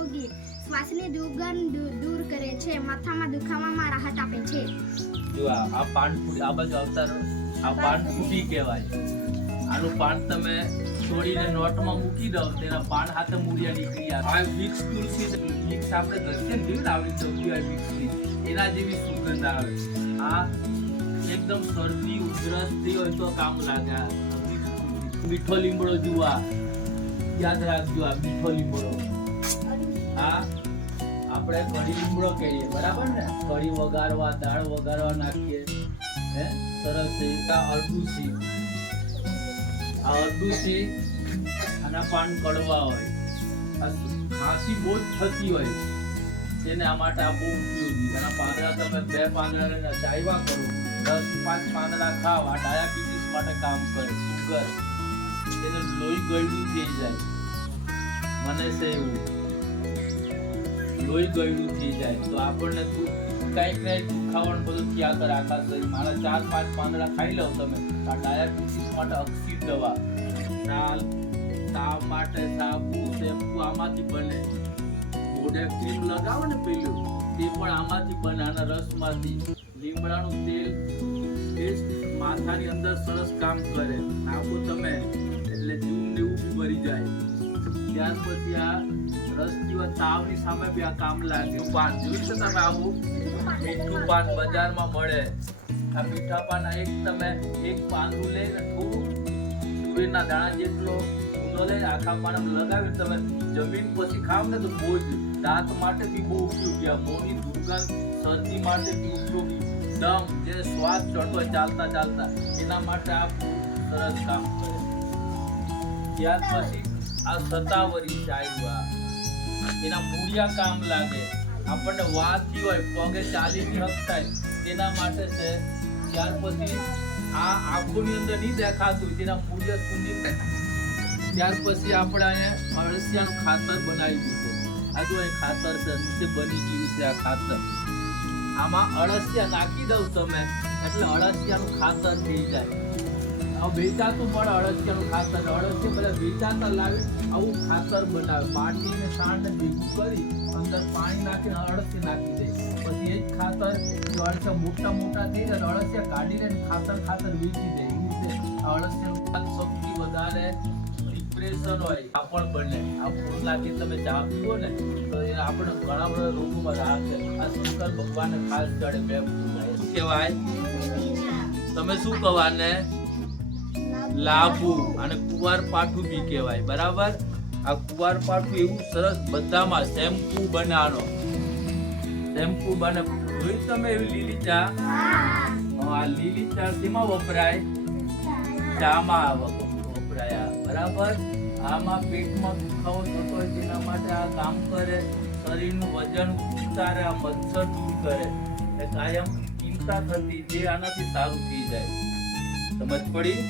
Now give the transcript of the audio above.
ઉપયોગી, શ્વાસની દુર્ગંધ દૂર કરે છે, માથામાં દુખાવામાં રાહત આપે છે. જો આ પાન ફૂટી, આ બાજુ આવતા રહો. આ પાન ફૂટી કહેવાય. આનું પાન તમે છોડીને નોટમાં મૂકી દો, તેના પાન હાથે મૂળિયા નીકળી આવે. આ મિક્સ તુલસી, મિક્સ આપણે ઘરથી કેવી આવડી ચૌકી હોય મિક્સની, એના જેવી સુગંધ આવે. આ એકદમ શરદી ઉધરસ થઈ હોય તો કામ લાગે. મીઠો લીમડો જુઓ, યાદ રાખજો આ મીઠો લીમડો. આ આપણે કઢી લીમડો કહીએ, બરાબર ને? કઢી વઘારવા, દાળ વઘારવા નાખીએ, હે સરસ. અરડુસી, આ અરડુસી આના પાન કડવા હોય, ખાંસી બહુ જ થતી હોય તેને આ માટે આ બહુ ઉપયોગી. એના પાંદડા તમે 2 પાંદડા લઈને ચાવ્યા કરો, 10-5 પાંદડા ખાવ, આ ડાયાબિટીસ માટે કામ કરે. સુગર, તેને લોહી ગળ્યું થઈ જાય. મને છે એવું લોહી ગળ્યું થઈ જાય તો આપણને કઈક દુખાવાનું બધું થયા કરે આખા શરીર. મારા 4-5 પાંદડા ખાઈ લો તમે, આ ડાયાબિટીસ માટે અક્ષી દવા. તાવ માટે સાબુ, શેમ્પુ આમાંથી બને. મોઢે ક્રીમ લગાવો ને પેલું, તે પણ આમાંથી બને, આના રસમાંથી. લીમડાનું તેલ માથાની અંદર સરસ કામ કરે. નાખો તમે એટલે જીવ ને એવું બી મરી જાય. ત્યાર પછી આ રસ જેવા તાવની સામે બી આ કામ લાગે. પાન જોયું છે તમે? આવું મીઠું પાન બજારમાં મળે. આ મીઠા પાન એક પાંદડું લઈને થોડું તુવેરના દાણા જેટલો ઊંધો લઈને આખા પાનમાં લગાવી તમે જમીન પછી ખાવ ને તો બહુ જ દાંત માટે બી બહુ ઉપયોગી. આ મોની દુર્ગંધ, શરદી માટે બી ઉપયોગી. દમ, જે શ્વાસ ચડતો હોય ચાલતા ચાલતા, એના માટે આ સરસ કામ કરે. ત્યાર પછી આ સતાવરી ચાયવા, એના મૂળિયા કામ લાગે. આપણને વાથી હોય, પગે ચાલી શકતા તેના માટે છે. ત્યાર પછી આ આંખોની અંદર નહીં દેખાતું, તેના મૂળિયા સુધી. ત્યાર પછી આપણે અહીંયા અળસિયાનું ખાતર બનાવી દીધું. આ જો એ ખાતર છે, નીચે બની ગયું છે આ ખાતર. આમાં અળસિયા નાખી દઉં તમે એટલે અળસિયાનું ખાતર થઈ જાય. વેચાતું મળે અળસિયાનું ખાતર. અળસિયા બધા વેચાતા લાવી આવું ખાતર બનાવે. માટીને સાણને ભેગું કરી અંદર પાણી નાખીને અળસિયા નાખી દે. પછી એ જ ખાતર અળસિયા મોટા મોટા થઈ જાય, અળસિયા કાઢી લે, ખાતર વેચી દે. એવી રીતે અળસિયાનું સૌથી વધારે ડિપ્રેશન હોય આ પણ બને. આ ફૂલ નાખી તમે ચા પીવો ને તો એ આપણે ઘણા બધા રોગોમાં રાહત છે. આ શંકર ભગવાનને ખાસ ચડે. બે શું કહેવાય? તમે શું કહેવાને? લાભુ. અને કુવાર પાઠું બી કહેવાય, બરાબર? આ કુવાર પાઠું એવું સરસ બધામાં શેમ્પુ બનાવવાનો. શેમ્પુ બને. જોઈ તમે એવી લીલી ચા? આ લીલી ચા શેમાં વપરાય? ચામાં વપરાય, બરાબર? આમાં પેટમાં દુખાવો થતો હોય તેના માટે આ કામ કરે. શરીરનું વજન ઉતારે, આ મચ્છર દૂર કરે. કાયમ ચિંતા થતી જે આનાથી સારું થઈ જાય. સમજ પડી?